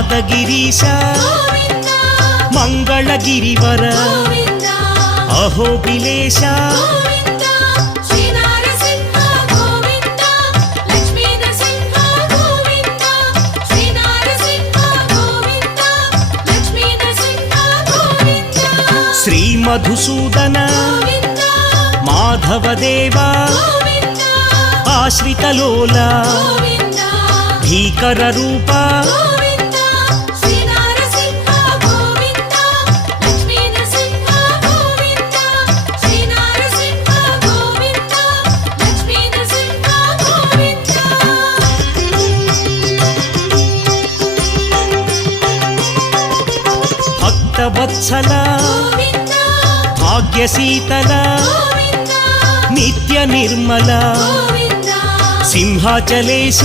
యాదగిరీశ మంగళగిరివర అహోబిలేశ శ్రీ మధుసూదన మాధవదేవా ఆశ్రితలోల భీకర రూప భక్తవత్సల భాగ్యశీతల నిత్య నిర్మల సింహాచలేశ